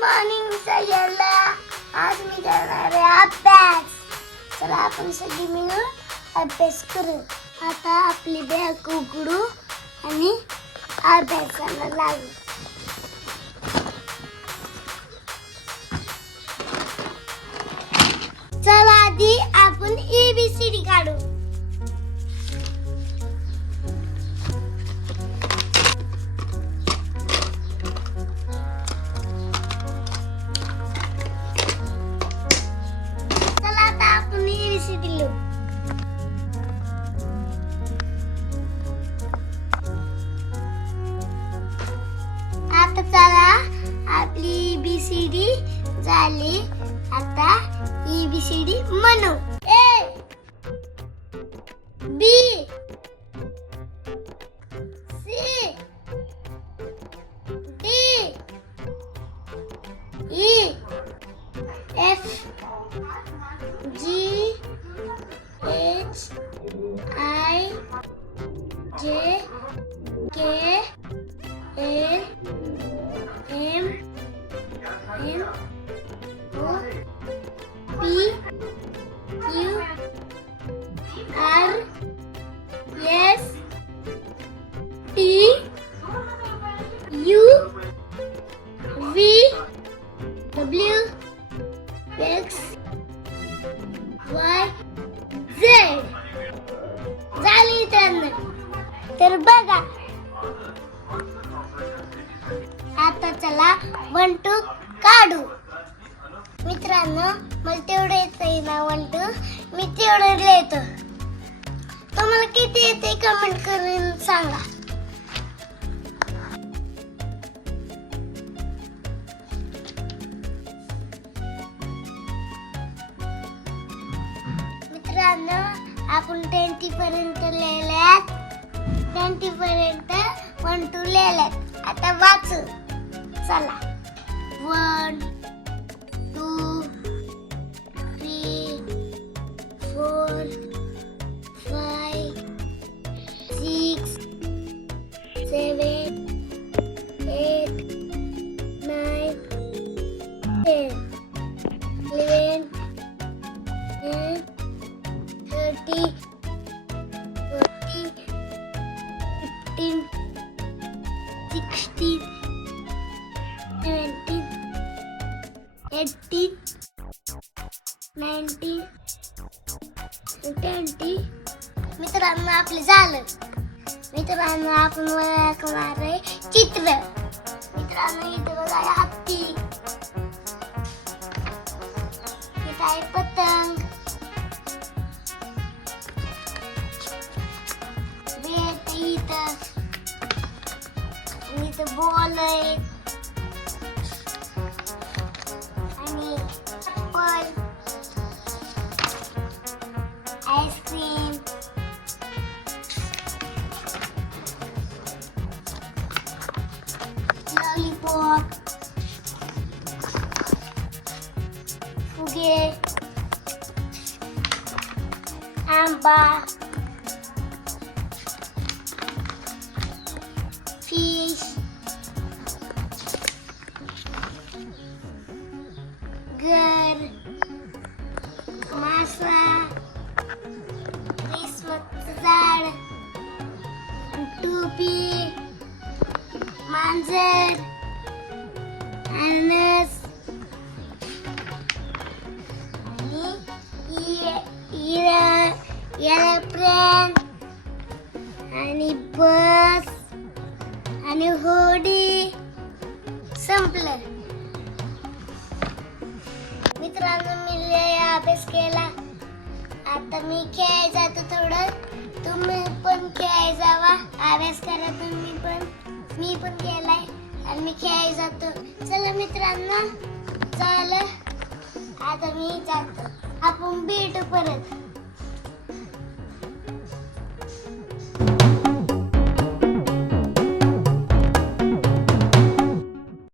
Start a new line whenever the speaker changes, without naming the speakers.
Morning सगळ्यांना आज मी करणार आहे अभ्यास तर आपण सगळी मिळून अभ्यास करू. आता आपली बॅग उघडू आणि अभ्यासाला लागू. एबीसीडी म्हणू A. B. C. D. E. F. G. H. I. J. K. A. तर बघा. आता चला वन टू काढू. मित्रांनो मला तेवढं येत ना वन टू मी तेवढं लिहितो. तुम्हाला किती येते कमेंट करून सांगा. मित्रांनो आपण ट्वेंटी पर्यंत लिहिल्यात. ट्वेंटी पर्यंत वन टू लिहिल्यात आता वाचू. चला. One two three four five six seven eight nine ten eleven thirty 15, 16, 17, 18, 19, 20. मित्रांनो आपलं झालं मित्रांनो आपण करणार आहे चित्र цибулей, ані ice cream, Lollipop. Fugue. Amber. Fish. P मांजर अनस इरा एरोप्लेन आणि बस आणि होडी संपलं मित्रांनो मी अभ्यास केला आता मी खेळायला जातो थोडं. तुम्ही पण खेळायला जावा. अभ्यास करा तुम्ही पण. मी पण गेलाय आणि मी खेळायला जातो. चला मित्रांनो झालं. आता मी जातो. आपण भेटू परत.